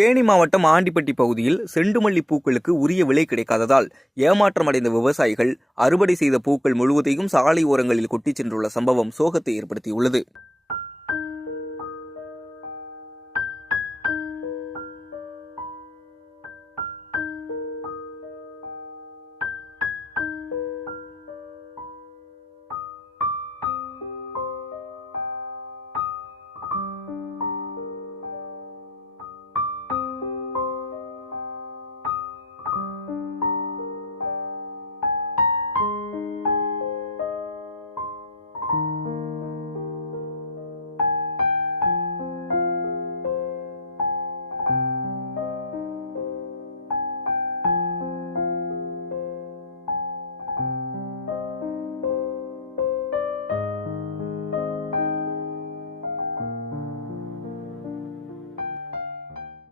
தேனி மாவட்டம் ஆண்டிப்பட்டி பகுதியில் செண்டுமல்லி பூக்களுக்கு உரிய விலை கிடைக்காததால் ஏமாற்றமடைந்த விவசாயிகள் அறுவடை செய்த பூக்கள் முழுவதையும் சாலை ஓரங்களில் கொட்டிச் சென்றுள்ள சம்பவம் சோகத்தை ஏற்படுத்தியுள்ளது.